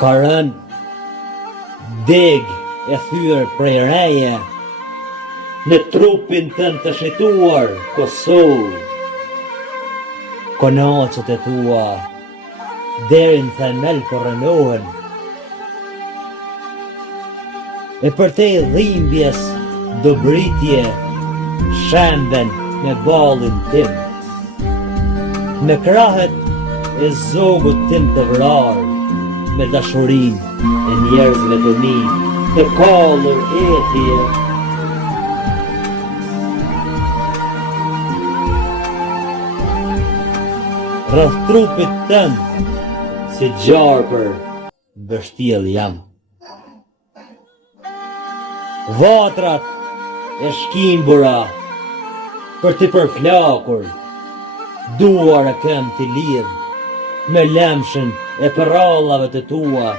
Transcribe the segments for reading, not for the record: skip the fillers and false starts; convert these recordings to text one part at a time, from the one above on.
Ka rënë deg e thyer prej reje në trupin tënd të shituar Kosovë. Konaqet e tua deri në themel po rënohen. E përtej dhimbjes do britje shemben me ballin tim. Në krahët e zogut tim të vrar, me dashurin e njerëzve të mi, të kallur etje. Rreth trupit tënd, si gjarpër, bështjell jam. Vatrat e shkimbura, për t'i përflakur, duar e kem t'i lidh, me lemshin e përrallave të tua,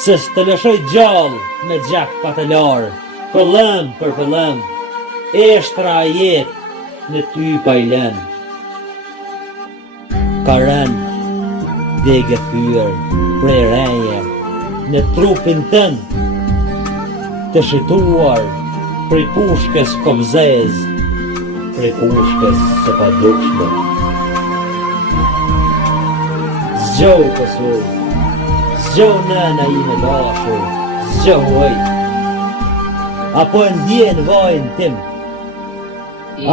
se s'të lëshoj gjallë me gjak patelar, pëllëm për pëllëm, eshtra a jetë në ty pa i lën. Ka rënë degë thyer prej reje në trupin tënd, të shituar prej pushkës kobzez, prej pushkës së padukshme. Zgjoh Kosovë, zgjoh nëna ime dashur, zgjoh oj. Apo e ndjen vajin tim,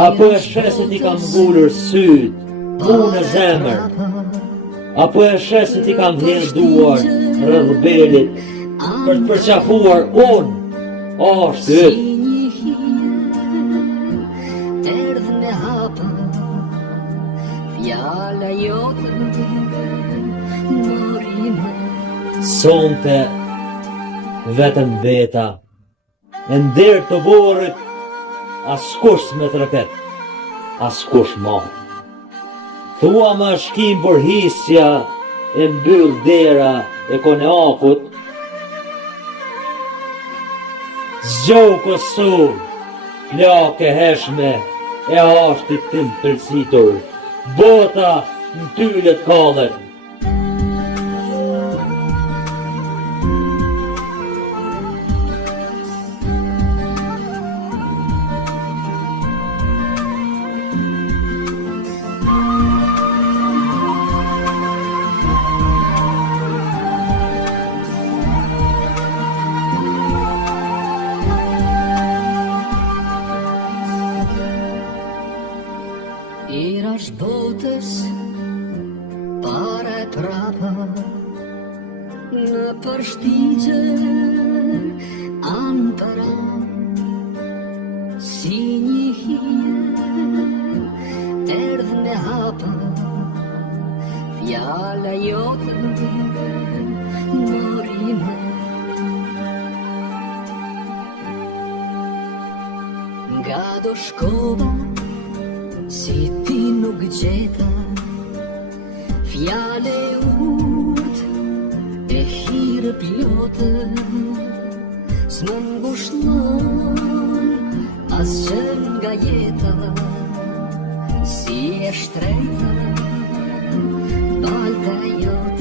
apo e shesit i kam ngulur syt, mu në zemër, apo e shesit i kam dhirë duar rrëdh belit, për të përqafuar unë, ashtë yt. Sonte vetëm beta, e ndër të borët, askush me të rëpet, askush ma. Thua ma shkim burhisja e mbyll dera e Konakut. Zgjoh Kosovë, plake heshme e ashtit tim tërsitur, bota në tyllet kallet. Irash botës para e prapa, në përshtigje anë para, si një hije erdhë me hapa, fjala jote morime. Nga do shkova, si ti nuk gjeta, fjale urt e hire plotë, s'më ngushllon as që nga jeta, si e shtrejta balta jote.